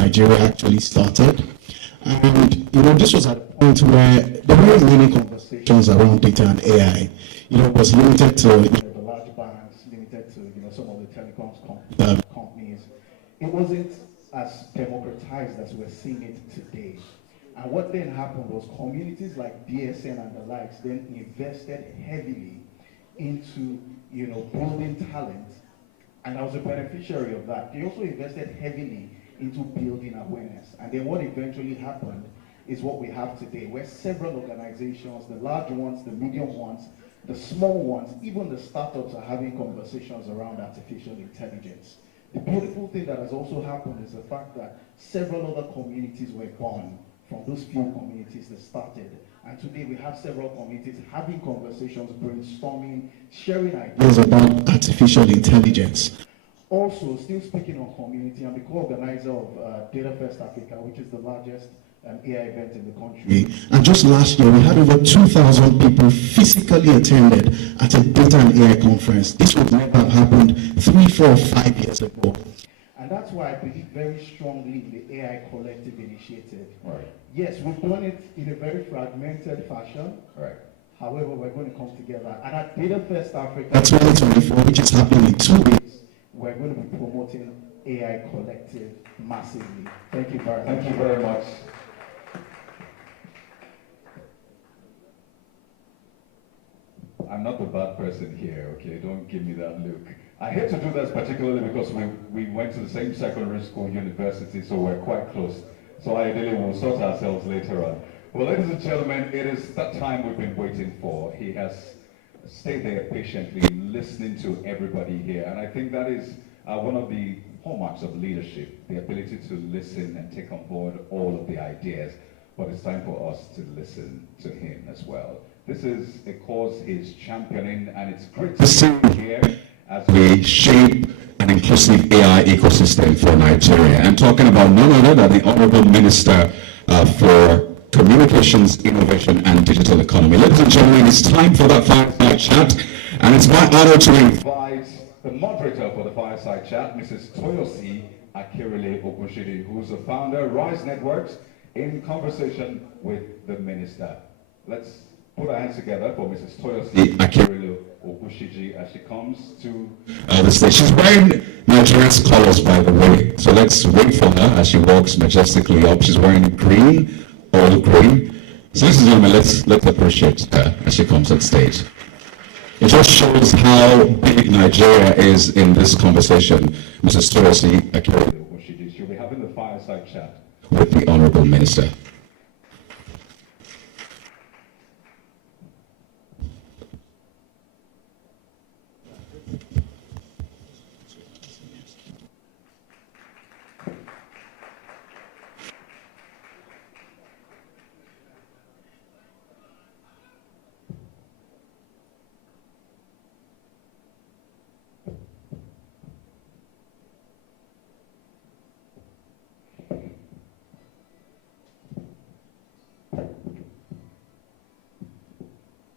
Nigeria actually started. And, this was at a point where there weren't many conversations around data and AI. It was limited to the large banks, limited to some of the telecoms companies. It wasn't as democratized as we're seeing it today. And what then happened was communities like DSN and the likes then invested heavily into building talent, and I was a beneficiary of that. They also invested heavily into building awareness, and then what eventually happened is what we have today, where several organizations, the large ones, the medium ones, the small ones, even the startups are having conversations around artificial intelligence. The beautiful thing that has also happened is the fact that several other communities were born from those few communities that started. And today we have several communities having conversations, brainstorming, sharing ideas about artificial intelligence. Also, still speaking on community, I'm the co-organizer of Data First Africa, which is the largest AI event in the country. And just last year, we had over 2,000 people physically attended at a data and AI conference. This would never have happened 3, 4, 5 years ago. And that's why I believe very strongly in the AI Collective initiative. Right. Yes, we've done it in a very fragmented fashion. Right. However, we're going to come together. And at Data First Africa 2024, which is happening in 2 weeks, we're going to be promoting AI Collective massively. Thank you very much. Thank you very much. I'm not the bad person here, okay? Don't give me that look. I hate to do this particularly because we went to the same secondary school, university, so we're quite close. So ideally we'll sort ourselves later on. Well, ladies and gentlemen, it is that time we've been waiting for. He has stayed there patiently, listening to everybody here. And I think that is one of the hallmarks of leadership, the ability to listen and take on board all of the ideas. But it's time for us to listen to him as well. This is a cause he's championing, and it's great to see him here as we shape an inclusive AI ecosystem for Nigeria. And talking about none other than the Honorable Minister for Communications, Innovation and Digital Economy. Ladies and gentlemen, it's time for that fireside chat, and it's my honor to invite the moderator for the fireside chat, Mrs. Toyosi Akirile Okushidi, who's the founder of Rise Networks, in conversation with the minister. Let's put our hands together for Mrs. Toyosi Akirile Okushiji as she comes to the stage. She's wearing Nigeria's colors, by the way, so let's wait for her as she walks majestically up. She's wearing green, all green. So ladies and gentlemen, let's appreciate her as she comes on stage. It just shows how big Nigeria is in this conversation. Mrs. Toyosi Akirile Okushiji, she'll be having the fireside chat with the Honorable Minister.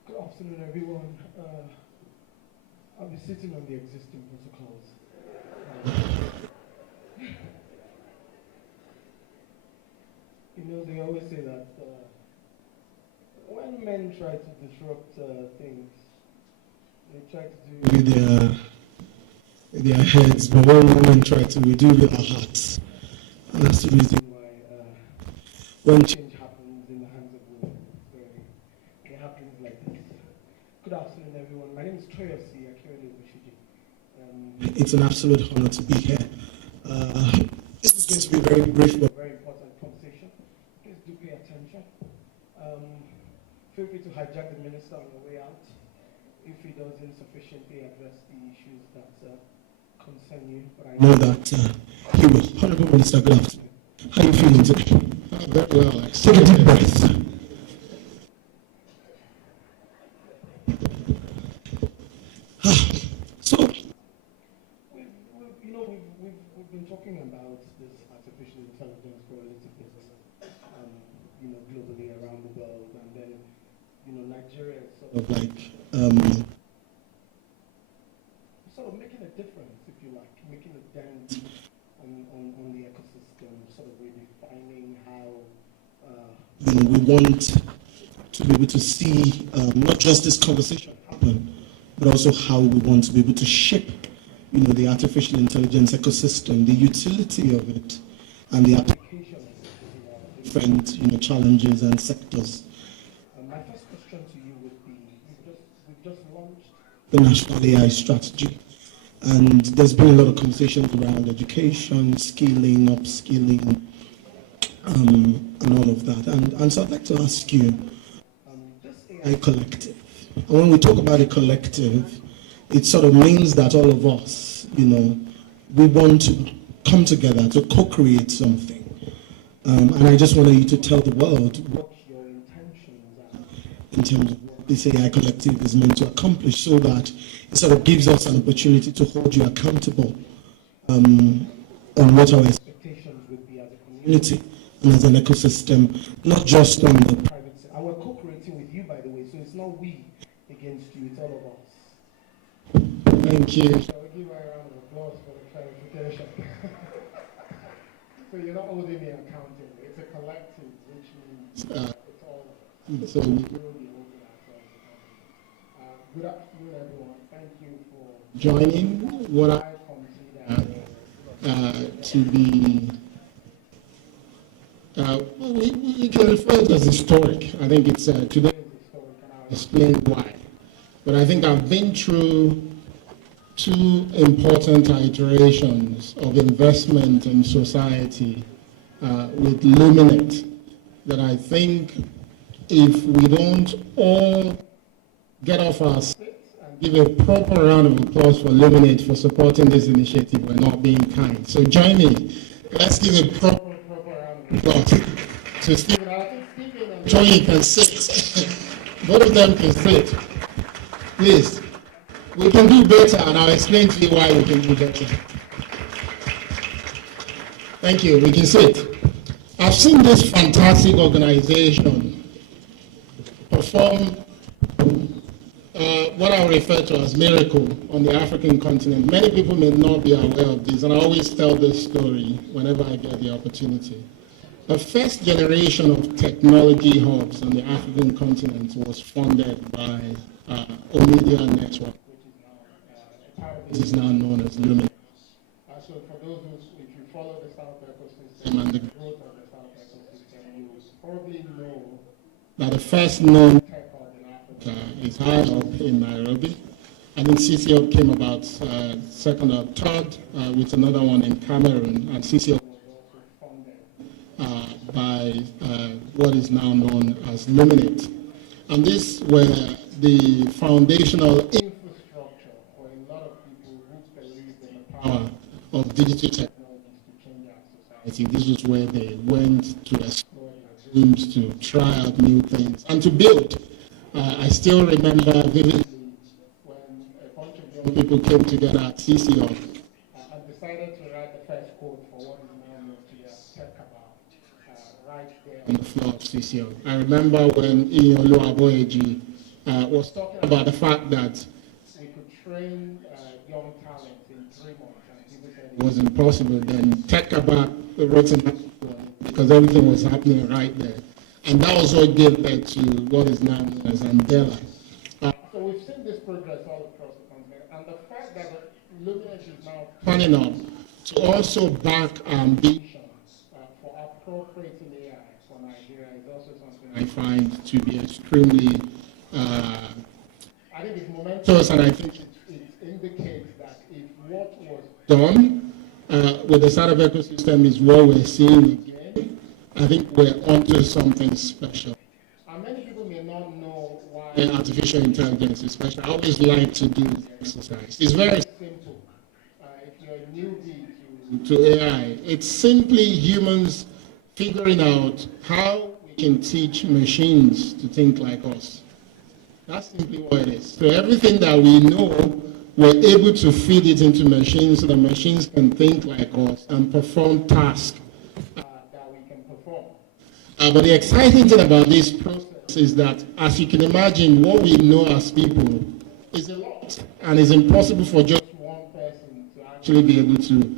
Good afternoon, everyone. I'll be sitting on the existing protocols. They always say that when men try to disrupt things, they try to do it with their heads, but when women try to, we do it with our hearts. And that's the reason why when change happens in the hands of women, it happens like this. Good afternoon, everyone. My name is Toyosi Akirile Okushiji. It's an absolute honor to be here. This is going to be a very brief but very important conversation. Please do pay attention. Feel free to hijack the minister on the way out if he doesn't sufficiently address the issues that concern you. But I know that he will. Honorable Minister, good afternoon. How are you feeling today? Very well. Take a deep breath. So, we've been talking about this artificial intelligence for a little bit, globally around the world, and then, Nigeria is sort of like, sort of making a difference, if you like, making a dent on the ecosystem, sort of defining how we want to be able to see not just this conversation happen, but also how we want to be able to shape, the artificial intelligence ecosystem, the utility of it, and the application of different, challenges and sectors. My first question to you would be: we've just launched the National AI Strategy, and there's been a lot of conversations around education, skilling, upskilling, and all of that. And so I'd like to ask you, this AI collective, and when we talk about a collective, it sort of means that all of us, we want to come together to co-create something. And I just wanted you to tell the world what your intentions are in terms of what this AI collective is meant to accomplish, so that it sort of gives us an opportunity to hold you accountable on what our expectations would be as a community and as an ecosystem, not just on the private sector. We're co-creating with you, by the way, so it's not we against you, it's all of us. Thank you. Shall we give a round of applause for the clarification? So you're not holding me accountable. It's a collective, which means it's all of us. So we will be holding ourselves accountable. Good afternoon, everyone. Thank you for joining what I consider to be, we can refer to as historic. I think it's today is historic, and I'll explain why. But I think I've been through two important iterations of investment in society with Luminate that I think if we don't all get off our seats and give a proper round of applause for Luminate for supporting this initiative, we're not being kind. So join me. Let's give a proper round of applause to Stephen. I think Stephen and Johnny can sit. Both of them can sit. Please. We can do better, and I'll explain to you why we can do better. Thank you. We can sit. I've seen this fantastic organization perform what I refer to as miracle on the African continent. Many people may not be aware of this, and I always tell this story whenever I get the opportunity. The first generation of technology hubs on the African continent was funded by Omidyar Network. This is now known as Luminate. So for those if you follow the startup ecosystem and the growth of the startup ecosystem, you probably know that the first known tech hub in Africa is high up in Nairobi. I think CCO came about second or third with another one in Cameroon, and CCO was also funded by what is now known as Luminate. And these were the foundational infrastructure for a lot of people who believe in the power of digital technologies to change our society. This is where they went to explore their dreams, to try out new things, and to build. I still remember vividly when a bunch of young people came together at CCO and decided to write the first code for what is now known as Tech About, right there on the floor of CCO. I remember when Iyolu Aboyeji was talking about the fact that we could train young talent in 3 months, and people said it was impossible. Then Tech About wrote an article because everything was happening right there. And that was what gave birth to what is now known as Andela. So we've seen this progress all across the continent, and the fact that Luminate is now turning up to also back ambitions for appropriating AI for Nigeria is also something I find to be extremely, I think it's momentous, and I think it indicates that if what was done with the startup ecosystem is what we're seeing again, I think we're onto something special. And many people may not know why artificial intelligence is special. I always like to do this exercise. It's very simple. If you're a newbie to AI, it's simply humans figuring out how we can teach machines to think like us. That's simply what it is. So everything that we know, we're able to feed it into machines so the machines can think like us and perform tasks that we can perform. But the exciting thing about this process is that, as you can imagine, what we know as people is a lot, and it's impossible for just one person to actually be able to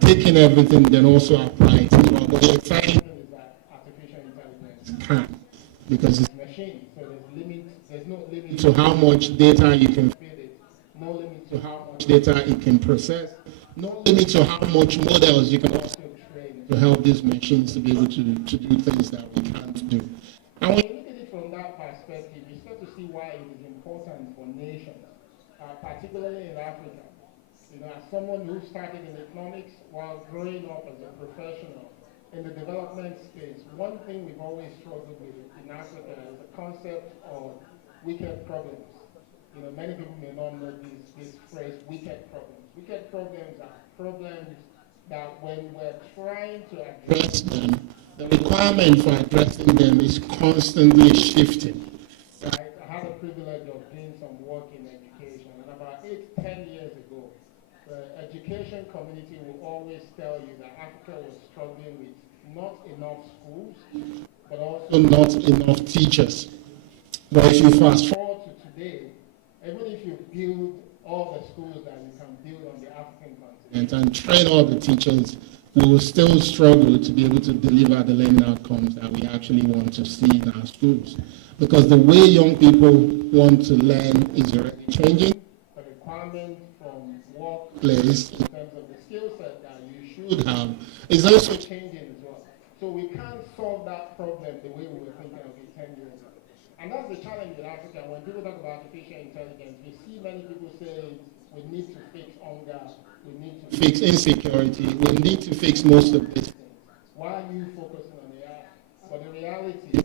take in everything, then also apply it. But the exciting because it's machine. So there's no limit to how much data you can feed it, no limit to how much data it can process, no limit to how much models you can also train to help these machines to be able to do things that we can't do. And when you look at it from that perspective, you start to see why it is important for nations, particularly in Africa. You know, as someone who started in economics while growing up as a professional in the development space, one thing we've always struggled with in Africa is the concept of wicked problems. You know, many people may not know this phrase, wicked problems. Wicked problems are problems that when we're trying to address them, the requirement for addressing them is constantly shifting. Right? I had the privilege of doing some work in education, and about 8-10 years ago, the education community will always tell you that Africa was struggling with not enough schools, but also not enough teachers. But if you fast forward to today, even if you build all the schools that you can build on the African continent and train all the teachers, we will still struggle to be able to deliver the learning outcomes that we actually want to see in our schools. Because the way young people want to learn is already changing. The requirement from workplace in terms of the skill set that you should have is also changing as well. So we can't solve that problem the way we were thinking of it 10 years ago. And that's the challenge in Africa. When people talk about artificial intelligence, we see many people say we need to fix hunger, we need to fix insecurity, we need to fix most of these things. Why are you focusing on AI? But the reality,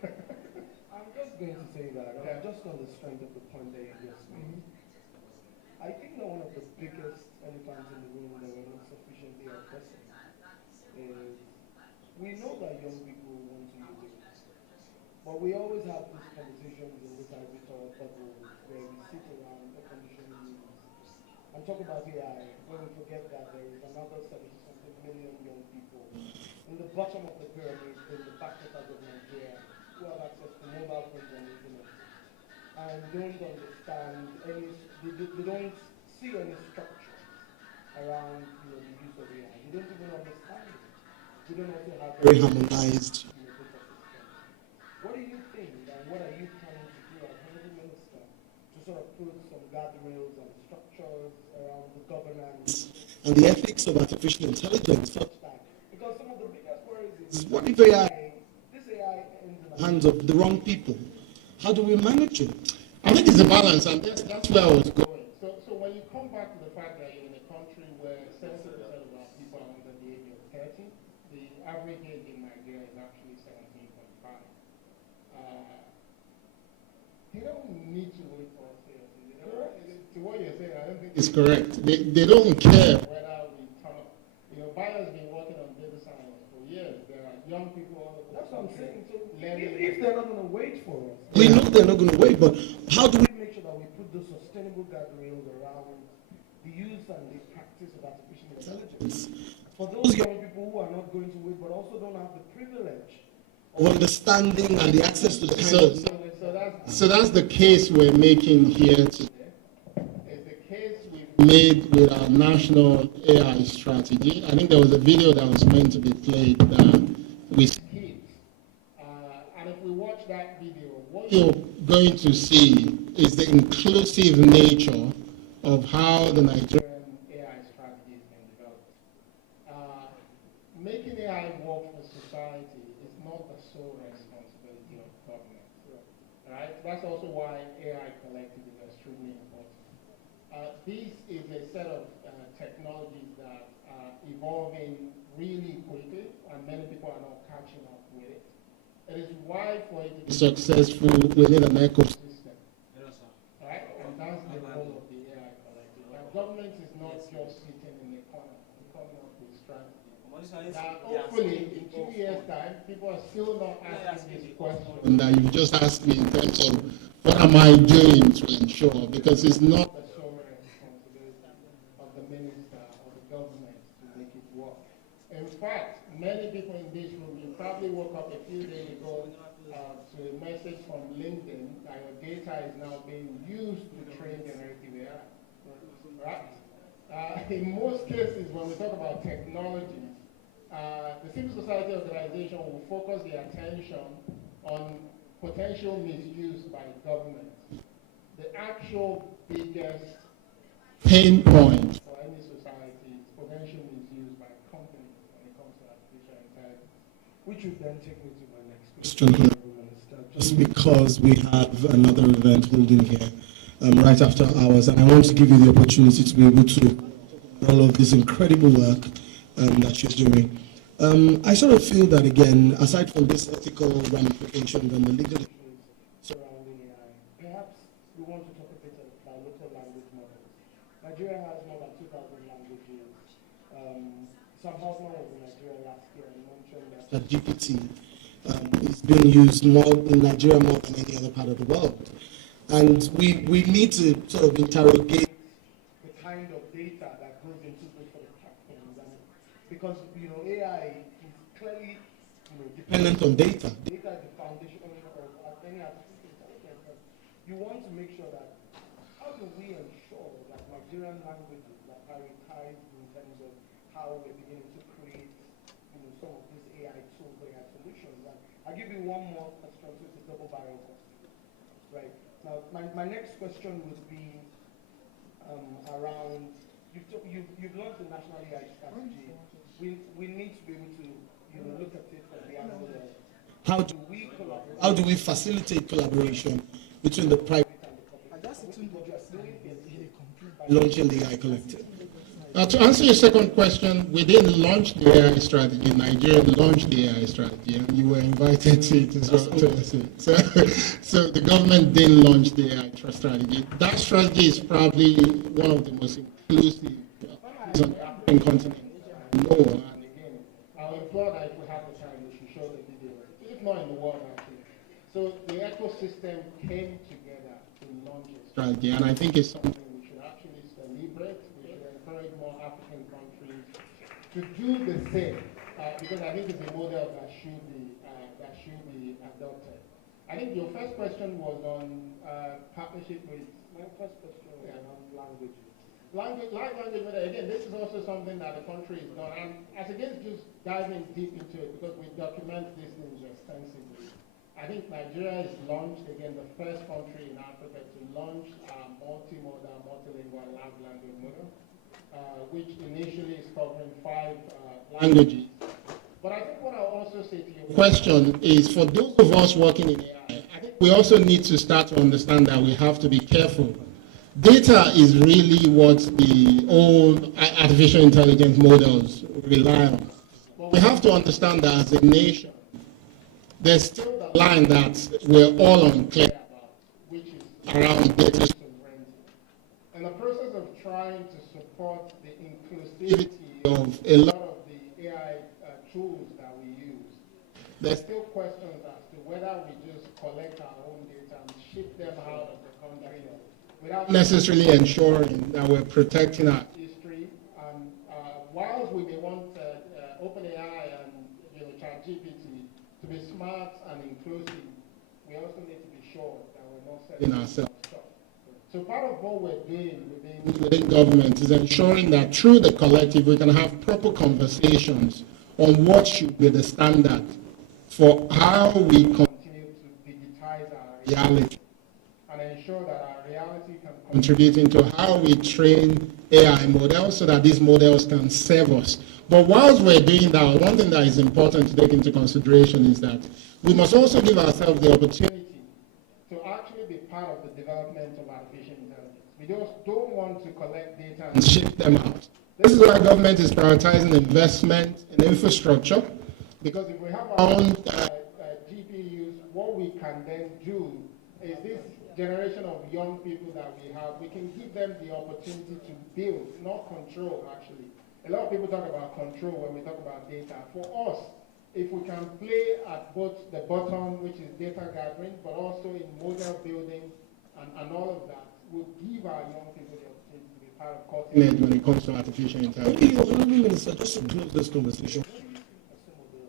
I'm just going to say that, just on the strength of the point that you just made. I think that one of the biggest elephants in the room that we're not sufficiently addressing is we know that young people want to use it, but we always have these conversations in this ivory tower bubble where we sit around the conditioning rooms and talk about AI, when we forget that there is another 70-something million young people in the bottom of the pyramid in the backwaters of Nigeria who have access to mobile phones and internet and don't understand any, they don't see any structure around the use of AI. They don't even understand it. We don't also have very harmonized data systems. What do you think, and what are you planning to do as Honorable Minister to sort of put some guardrails and structures around the governance And the ethics of artificial intelligence. such that? Because some of the biggest worries is What if AI this AI ends in the hands of the wrong people? How do we manage it? I think it's a balance, and that's where I was going. So when you come back to the fact that you're in a country where 70% of our people are under the age of 30, the average age in Nigeria is actually 17.5. They don't need to wait for us here. To what you're saying, I don't think it's correct. They don't care whether we turn up. You know, Bayo's been working on data science for years. There are young people all over. That's what I'm saying. So learning. if they're not going to wait for us, We know they're not going to wait, but how do we make sure that we put those sustainable guardrails around the use and the practice of artificial intelligence for those young people who are not going to wait but also don't have the privilege of understanding and the access to the kind of So that's the case we're making here today. It's the case we've made with our national AI strategy. I think there was a video that was meant to be played with kids. And if we watch that video, what you're going to see is the inclusive nature of how the Nigerian AI strategy has been developed. Making AI work for society is not the sole responsibility of government. Right? That's also why AI Collective is extremely important. This is a set of technologies that are evolving really quickly, and many people are not catching up with it. It is why for it to be successful, we need an ecosystem. Right? And that's the role of the AI Collective. Now, government is not just sitting in the corner and coming up with strategy. Now, hopefully, in 2 years' time, people are still not asking this question that you just asked me in terms of what am I doing to ensure, because it's not the sole responsibility of the minister or the government to make it work. In fact, many people in this room, you probably woke up a few days ago to a message from LinkedIn that your data is now being used to train generative AI. Right? In most cases, when we talk about technology, the civil society organization will focus their attention on potential misuse by government. The actual biggest pain point for any society is potential misuse by companies when it comes to artificial intelligence. Which would then take me to my next question, Honorable Minister. Just because we have another event holding here right after hours, and I want to give you the opportunity to be able to do all of this incredible work that she's doing. I sort of feel that, again, aside from this ethical ramifications and the legal issues surrounding AI, perhaps we want to talk a bit about local language models. Nigeria has more than 2,000 languages. Sam Hoffman was in Nigeria last year and mentioned that GPT is being used more in Nigeria more than any other part of the world. And we need to sort of interrogate the kind of data that goes into those sort of platforms. And because, AI is clearly, dependent on data. Data is the foundation of any artificial intelligence. But you want to make sure that, how do we ensure that Nigerian languages are prioritized in terms of how we're beginning to create, some of these AI tools, AI solutions? And I'll give you one more question, so it's a double-barrel question. Right. Now, my next question would be around, you've launched the National AI Strategy. We need to be able to, look at it from the angle of How do we collaborate? How do we facilitate collaboration between the private and the public? Launching the AI Collective. To answer your second question, we didn't launch the AI strategy. Nigeria launched the AI strategy, and you were invited to it as well. So the government didn't launch the AI strategy. That strategy is probably one of the most inclusive on the African continent. And again, I'll implore that if we have the time, we should show the video, if not in the world actually. So the ecosystem came together to launch a strategy, and I think it's something we should actually celebrate. We should encourage more African countries to do the same, because I think it's a model that should be adopted. I think your first question was on partnership with. My first question was around languages. Language, again, this is also something that the country has done. And as against just diving deep into it, because we document these things extensively, I think Nigeria has launched, again, the first country in Africa to launch multimodal, multilingual language model, which initially is covering 5 languages. But I think what I'll also say to you, question is, for those of us working in AI, I think we also need to start to understand that we have to be careful. Data is really what the old artificial intelligence models rely on. But we have to understand that as a nation, there's still the line that we're all unclear about, which is around data sovereignty. In the process of trying to support the inclusivity of a lot of the AI tools that we use, there's still questions as to whether we just collect our own data and ship them out of the country without necessarily ensuring that we're protecting our history. And whilst we may want OpenAI and ChatGPT to be smart and inclusive, we also need to be sure that we're not setting ourselves up. So part of what we're doing within government is ensuring that through the collective we can have proper conversations on what should be the standard for how we continue to digitize our reality and ensure that our reality can contribute into how we train AI models so that these models can serve us. But whilst we're doing that, one thing that is important to take into consideration is that we must also give ourselves the opportunity to actually be part of the development of artificial intelligence. We just don't want to collect data and ship them out. This is why government is prioritizing investment in infrastructure, because if we have our own GPUs, what we can then do is this generation of young people that we have, we can give them the opportunity to build, not control, actually. A lot of people talk about control when we talk about data. For us, if we can play at both the bottom, which is data gathering, but also in model building and all of that, will give our young people the opportunity to be part of cutting edge when it comes to artificial intelligence. Okay, Honorable Minister, just to close this conversation. Some of the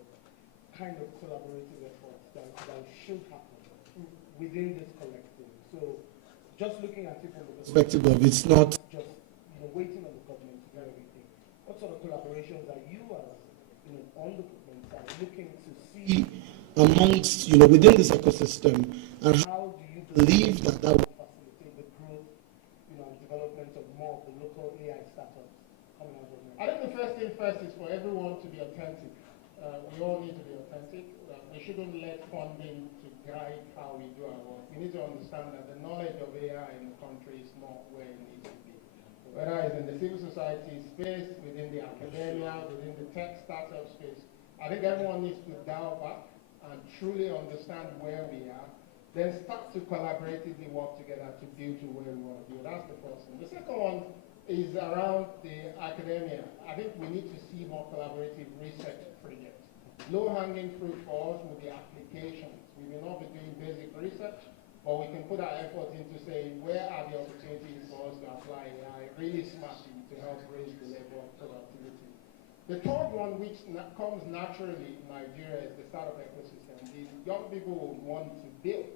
kind of collaborative efforts that should happen within this collective. So just looking at it from the Perspective of it's not just waiting on the government to do everything. What sort of collaborations are you as on the government side, looking to see amongst, within this ecosystem, and how do you believe that that will facilitate the growth, and development of more of the local AI startups coming out of I think the first thing first is for everyone to be authentic. We all need to be authentic. We shouldn't let funding to guide how we do our work. We need to understand that the knowledge of AI in the country is not where it needs to be. Whether it's in the civil society space, within the academia, within the tech startup space, I think everyone needs to dial back and truly understand where we are, then start to collaboratively work together to build to where we want to build. That's the first thing. The second one is around the academia. I think we need to see more collaborative research projects. Low-hanging fruit for us will be applications. We may not be doing basic research, but we can put our effort into saying where are the opportunities for us to apply AI really smartly to help raise the level of productivity. The third one, which comes naturally in Nigeria, is the startup ecosystem. The young people will want to build,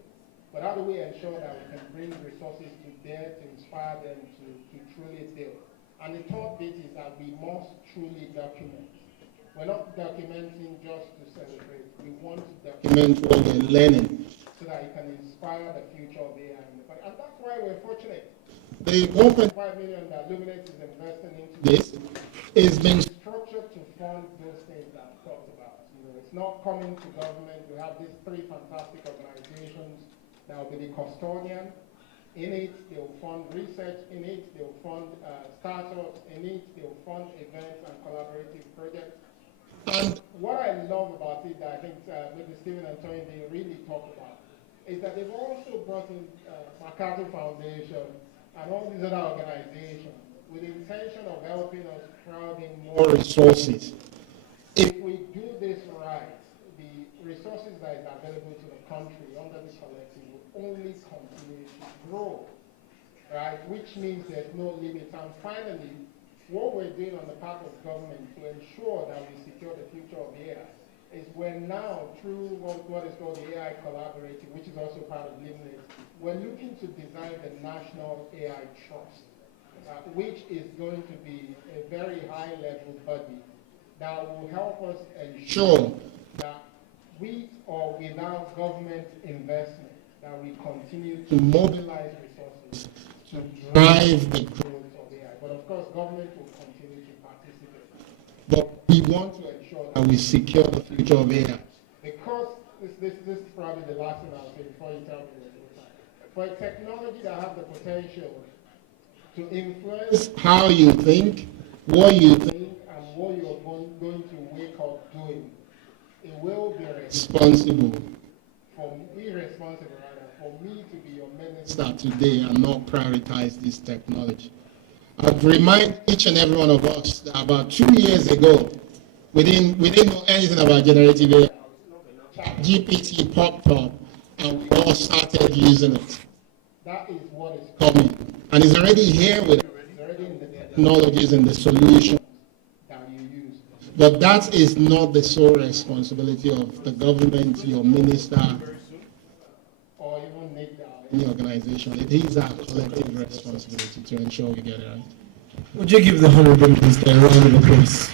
but how do we ensure that we can bring resources to bear to inspire them to truly build? And the third bit is that we must truly document. We're not documenting just to celebrate. We want to document what we're learning so that it can inspire the future of AI in the country. And that's why we're fortunate. The 1.5 million that Luminate is investing into this is being structured to fund those things that I talked about. It's not coming to government. We have these three fantastic organizations that will be the custodian. In it, they will fund research. In it, they will fund startups. In it, they will fund events and collaborative projects. And what I love about it, that I think maybe Stephen and Tony, they really talk about, is that they've also brought in MacArthur Foundation and all these other organizations with the intention of helping us crowd in more resources. If we do this right, the resources that is available to the country under the collective will only continue to grow, right? Which means there's no limit. And finally, what we're doing on the part of government to ensure that we secure the future of AI is we're now, through what is called the AI Collaborative, which is also part of Luminate, we're looking to design the National AI Trust, which is going to be a very high-level body that will help us ensure that with or without government investment, that we continue to mobilize resources to drive the growth of AI. But of course, government will continue to participate. But we want to ensure that we secure the future of AI. Because this is probably the last thing I'll say before you tell me the time. For a technology that has the potential to influence how you think, what you think, and what you're going to wake up doing, it will be irresponsible for me to be your minister today and not prioritize this technology. I'd remind each and every one of us that about 2 years ago, we didn't know anything about generative AI. GPT popped up and we all started using it. That is what is coming. And it's already here with us. It's already in the technologies and the solutions that you use. But that is not the sole responsibility of the government, your minister, or even NICDA, any organization. It is our collective responsibility to ensure we get it right. Would you give the Honorable Minister a round of applause?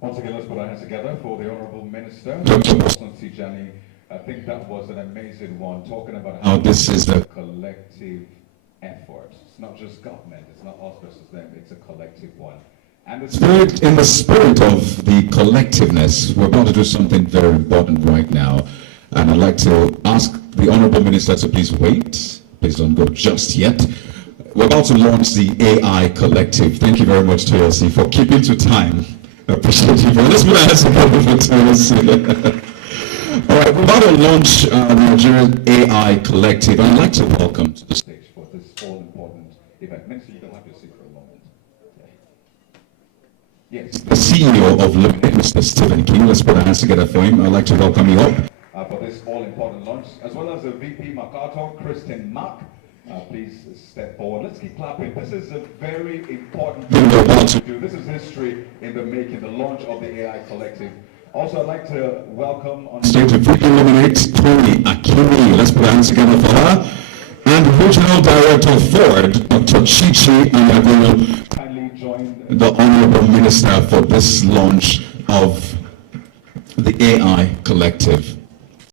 Once again, let's put our hands together for the Honourable Minister, Dr. Boson Tijani. I think that was an amazing one, talking about how this is a collective effort. It's not just government, it's not us versus them, it's a collective one. And in the spirit of the collectiveness, we're about to do something very important right now. And I'd like to ask the Honourable Minister to please wait. Please don't go just yet. We're about to launch the AI Collective. Thank you very much, TLC, for keeping to time. I appreciate you. Let's put our hands together for TLC. All right, we're about to launch the Nigerian AI Collective. I'd like to welcome to the stage for this all-important event. Minister, you can have your seat for a moment. Yes, the CEO of Luminate, Mr. Stephen King. Let's put our hands together for him. I'd like to welcome you up for this all-important launch, as well as the VP MacArthur, Kristen Mark. Please step forward. Let's keep clapping. This is a very important thing we're about to do. This is history in the making, the launch of the AI Collective. Also, I'd like to welcome on stage the VP Luminate, Tony Akini. Let's put our hands together for her. And Regional Director of Ford, Dr. Chichi, and I'm going to Kindly join the Honorable Minister for this launch of the AI Collective.